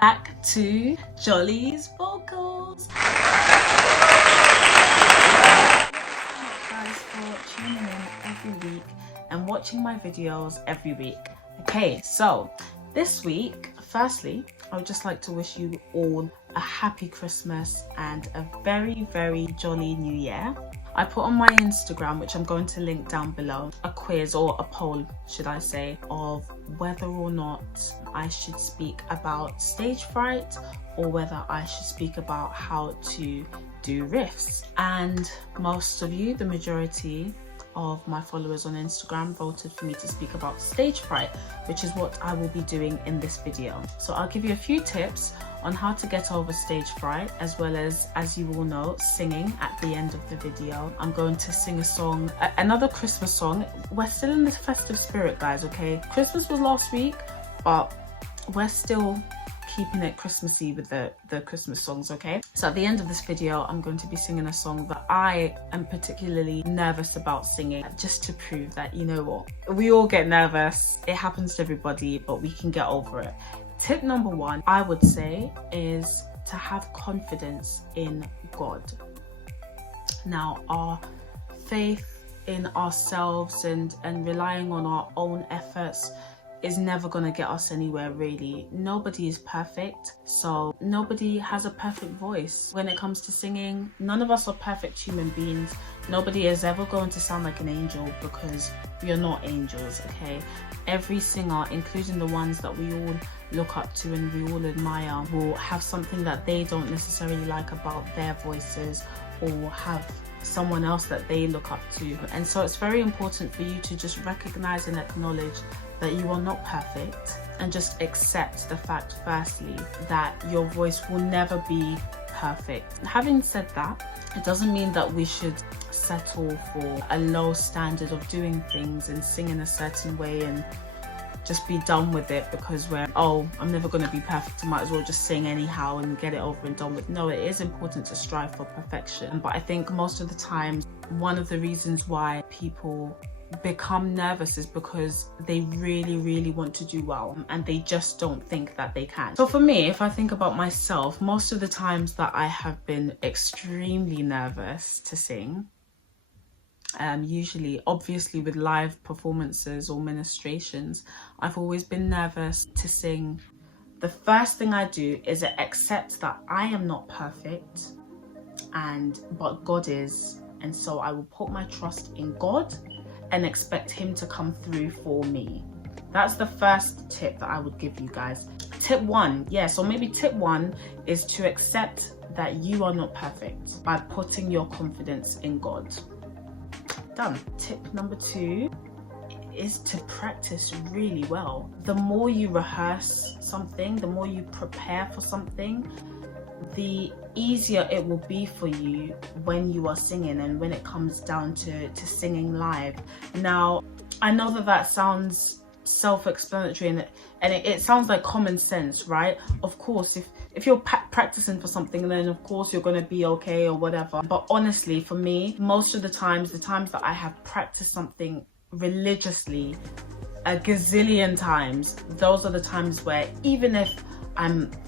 back to Jolly's vocals. Guys, for tuning in every week and watching my videos every week. Okay, so this week, firstly, I would just like to wish you all a happy Christmas and a very, very jolly new year. I put on my Instagram, which I'm going to link down below, a quiz or a poll, should I say, of whether or not I should speak about stage fright or whether I should speak about how to do riffs. And most of you, the majority of my followers on Instagram, voted for me to speak about stage fright, which is what I will be doing in this video. So I'll give you a few tips on how to get over stage fright, as well as you all know, singing at the end of the video. I'm going to sing a song, another Christmas song. We're still in the festive spirit, guys, okay? Christmas was last week, but we're still keeping it Christmassy with the Christmas songs, okay? So at the end of this video, I'm going to be singing a song that I am particularly nervous about singing, just to prove that, you know what, we all get nervous. It happens to everybody, but we can get over it. Tip number one, I would say, is to have confidence in God. Now, our faith in ourselves and relying on our own efforts is never going to get us anywhere, really. Nobody is perfect, so nobody has a perfect voice. When it comes to singing, none of us are perfect human beings. Nobody is ever going to sound like an angel, because we are not angels, okay? Every singer, including the ones that we all look up to and we all admire, will have something that they don't necessarily like about their voices, or have someone else that they look up to. And so it's very important for you to just recognize and acknowledge that you are not perfect, and just accept the fact, firstly, that your voice will never be perfect. Having said that, it doesn't mean that we should settle for a low standard of doing things and sing in a certain way and just be done with it because I'm never going to be perfect, I might as well just sing anyhow and get it over and done with. No, it is important to strive for perfection, but I think most of the time, one of the reasons why people become nervous is because they really want to do well and they just don't think that they can. So for me, if I think about myself, most of the times that I have been extremely nervous to sing, usually obviously with live performances or ministrations, I've always been nervous to sing. The first thing I do is accept that I am not perfect, but God is, and so I will put my trust in God and expect him to come through for me. That's the first tip that I would give you guys. Tip one, so maybe tip one is to accept that you are not perfect by putting your confidence in God. Done. Tip number two is to practice really well. The more you rehearse something, the more you prepare for something, the easier it will be for you when you are singing and when it comes down to singing live. Now, I know that sounds self-explanatory and it sounds like common sense, right? Of course, if you're practicing for something, then of course you're going to be okay or whatever. But honestly, for me, most of the times that I have practiced something religiously a gazillion times, those are the times where even if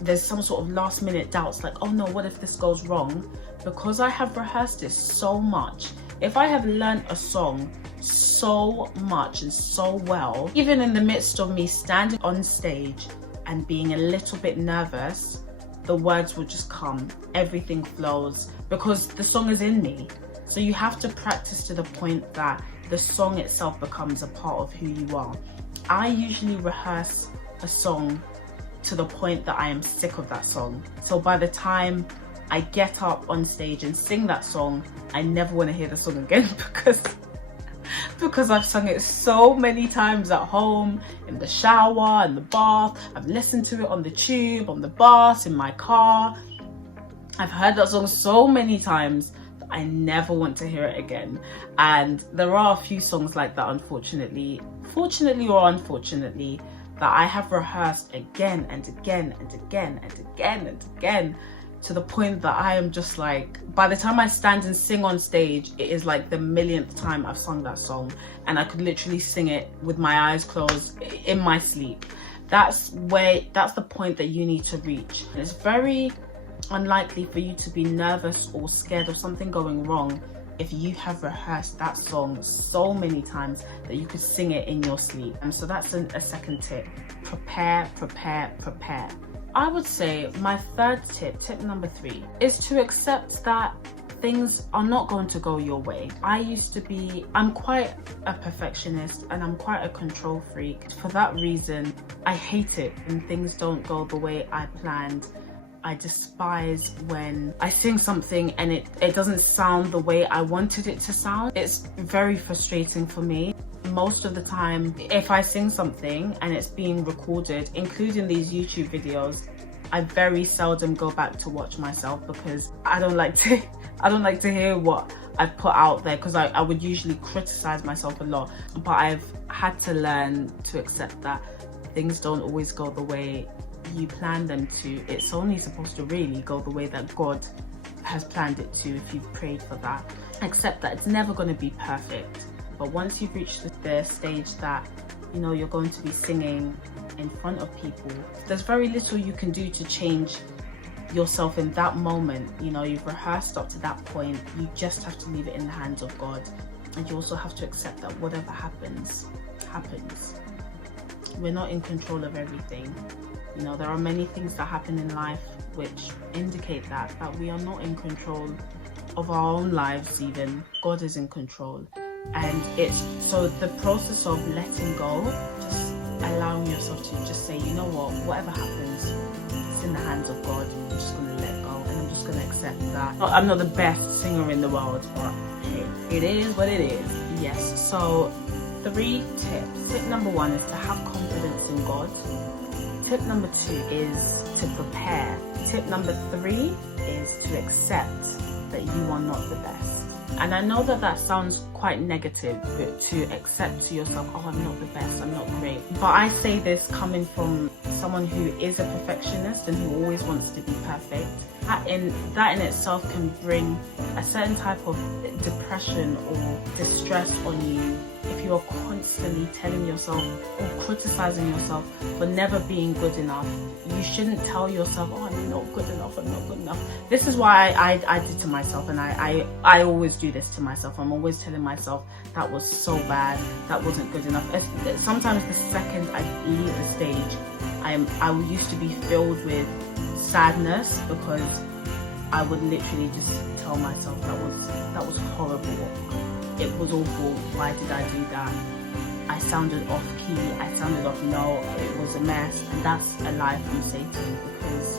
there's some sort of last minute doubts, like, oh no, what if this goes wrong? Because I have rehearsed it so much, if I have learned a song so much and so well, even in the midst of me standing on stage and being a little bit nervous, the words will just come, everything flows, because the song is in me. So you have to practice to the point that the song itself becomes a part of who you are. I usually rehearse a song to the point that I am sick of that song. So by the time I get up on stage and sing that song, I never want to hear the song again because I've sung it so many times at home, in the shower, in the bath. I've listened to it on the tube, on the bus, in my car. I've heard that song so many times that I never want to hear it again. And there are a few songs like that, fortunately or unfortunately, that I have rehearsed again and again and again and again and again, to the point that I am just like, by the time I stand and sing on stage, it is like the millionth time I've sung that song, and I could literally sing it with my eyes closed in my sleep. That's the point that you need to reach. It's very unlikely for you to be nervous or scared of something going wrong if you have rehearsed that song so many times that you could sing it in your sleep. And so that's a second tip. Prepare, prepare, prepare. I would say my third tip number 3, is to accept that things are not going to go your way. I'm quite a perfectionist and I'm quite a control freak. For that reason, I hate it when things don't go the way I planned. I despise when I sing something and it doesn't sound the way I wanted it to sound. It's very frustrating for me. Most of the time, if I sing something and it's being recorded, including these YouTube videos, I very seldom go back to watch myself because I don't like to hear what I've put out there, because I would usually criticize myself a lot. But I've had to learn to accept that things don't always go the way you plan them to. It's only supposed to really go the way that God has planned it to if you've prayed for that. Accept that it's never going to be perfect, but once you've reached the stage that you know you're going to be singing in front of people, there's very little you can do to change yourself in that moment. You know, you've rehearsed up to that point. You just have to leave it in the hands of God, and you also have to accept that whatever happens. We're not in control of everything. You know, there are many things that happen in life which indicate that we are not in control of our own lives even. God is in control. And it's so the process of letting go, just allowing yourself to just say, you know what, whatever happens, it's in the hands of God. I'm just going to let go and I'm just going to accept that. I'm not the best singer in the world, but hey, it is what it is. Yes, so 3 tips. Tip number 1 is to have confidence in God. Tip number 2 is to prepare. Tip number 3 is to accept that you are not the best. And I know that sounds quite negative, but to accept to yourself, oh, I'm not the best, I'm not great. But I say this coming from someone who is a perfectionist and who always wants to be perfect. That in itself can bring a certain type of depression or distress on you if you are constantly telling yourself or criticizing yourself for never being good enough. You shouldn't tell yourself, oh, I'm not good enough, I'm not good enough. This is why I did to myself, and I always do this to myself. I'm always telling myself that was so bad, that wasn't good enough. Sometimes the second I leave the stage, I used to be filled with sadness because I would literally just tell myself that was horrible. It was awful. Why did I do that? I sounded off key. I sounded off note. It was a mess. And that's a lie from Satan, because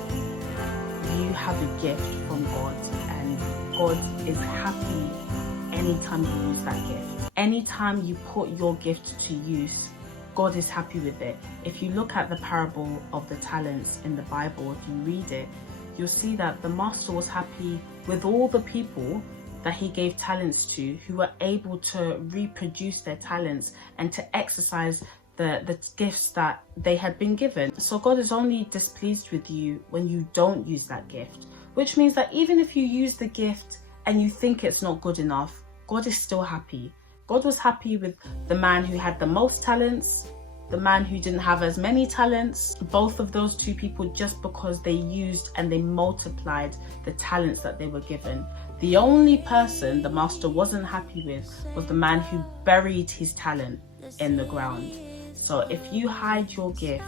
you have a gift from God, and God is happy anytime you use that gift. Anytime you put your gift to use, God is happy with it. If you look at the parable of the talents in the Bible, if you read it, you'll see that the master was happy with all the people that he gave talents to, who were able to reproduce their talents and to exercise the gifts that they had been given. So God is only displeased with you when you don't use that gift, which means that even if you use the gift and you think it's not good enough, God is still happy. God was happy with the man who had the most talents, the man who didn't have as many talents, both of those two people, just because they used and they multiplied the talents that they were given. The only person the master wasn't happy with was the man who buried his talent in the ground. So if you hide your gift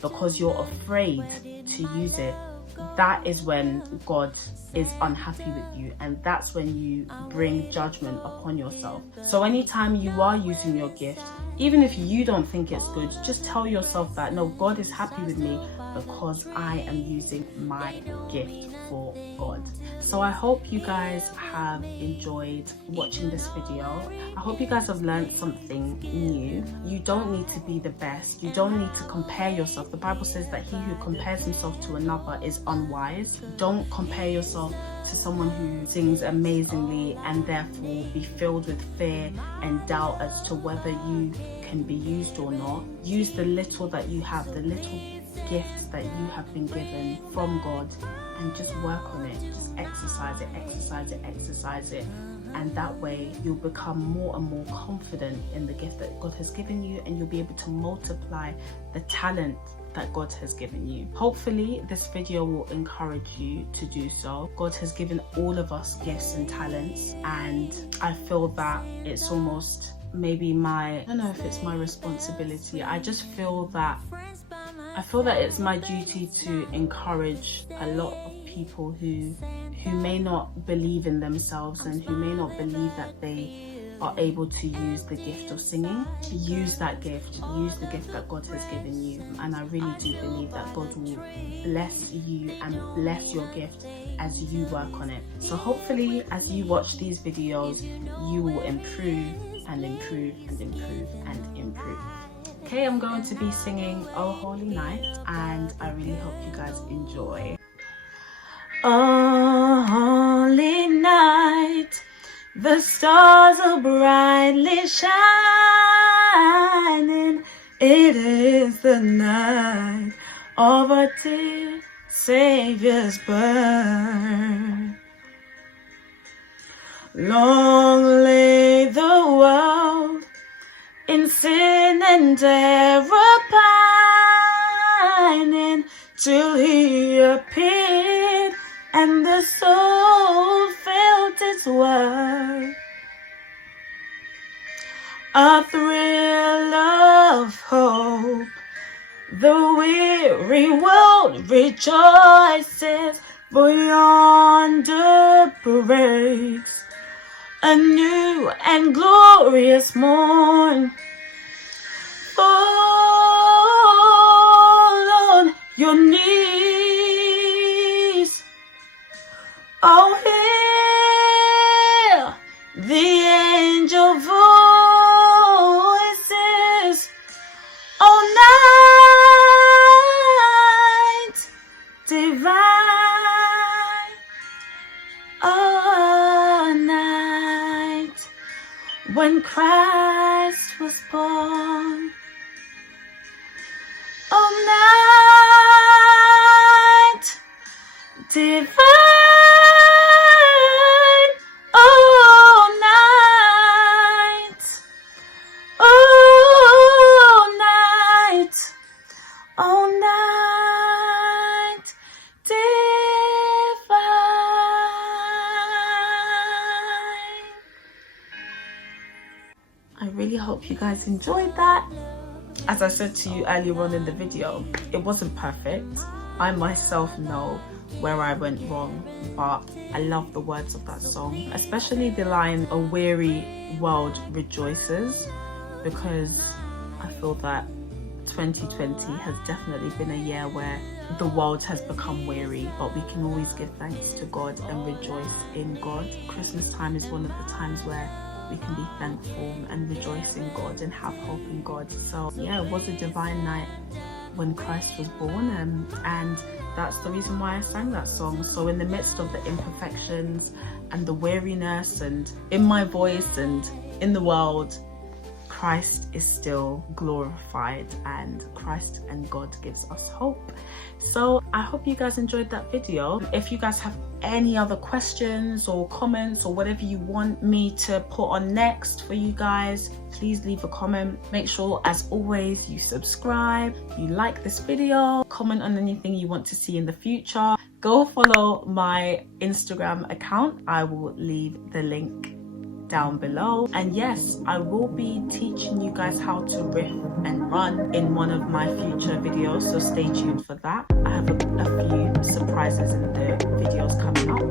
because you're afraid to use it, that is when God is unhappy with you, and that's when you bring judgment upon yourself. So anytime you are using your gift, even if you don't think it's good, just tell yourself that, no, God is happy with me because I am using my gift for God. So I hope you guys have enjoyed watching this video. I hope you guys have learned something new. You don't need to be the best. You don't need to compare yourself. The Bible says that he who compares himself to another is unwise. Don't compare yourself to someone who sings amazingly and therefore be filled with fear and doubt as to whether you can be used or not. Use the little that you have, the little gifts that you have been given from God, and just work on it. Just exercise it, exercise it, exercise it. And that way you'll become more and more confident in the gift that God has given you, and you'll be able to multiply the talent that God has given you. Hopefully this video will encourage you to do so. God has given all of us gifts and talents, and I feel that it's almost maybe I don't know if it's my responsibility. I just feel that it's my duty to encourage a lot of people who may not believe in themselves and who may not believe that they are able to use the gift of singing. Use that gift, use the gift that God has given you, and I really do believe that God will bless you and bless your gift as you work on it. So hopefully as you watch these videos, you will improve and improve and improve and improve. Okay, I'm going to be singing Oh Holy Night, and I really hope you guys enjoy. Oh holy night, the stars are brightly shining. It is the night of our dear Saviour's birth. Long lay the world in sin and error pining, till he appeared and the soul felt its worth. A thrill of hope, the weary world rejoices, for yonder breaks a new and glorious morn. Fall on your knees, oh hear the angel voices, oh night divine, oh night when Christ was born, oh night divine, oh night, oh night, oh night divine. I really hope you guys enjoyed that. As I said to you earlier on in the video, it wasn't perfect. I myself know where I went wrong, but I love the words of that song, especially the line, a weary world rejoices, because I feel that 2020 has definitely been a year where the world has become weary, but we can always give thanks to God and rejoice in God. Christmas time is one of the times where we can be thankful and rejoice in God and have hope in God. So yeah, it was a divine night when Christ was born, and that's the reason why I sang that song. So in the midst of the imperfections and the weariness and in my voice and in the world, Christ is still glorified, and Christ and God gives us hope. So I hope you guys enjoyed that video. If you guys have any other questions or comments or whatever you want me to put on next for you guys, please leave a comment. Make sure, as always, you subscribe, you like this video, comment on anything you want to see in the future. Go follow my Instagram account. I will leave the link down below, and yes, I will be teaching you guys how to riff and run in one of my future videos, so stay tuned for that. I have a few surprises in the videos coming up.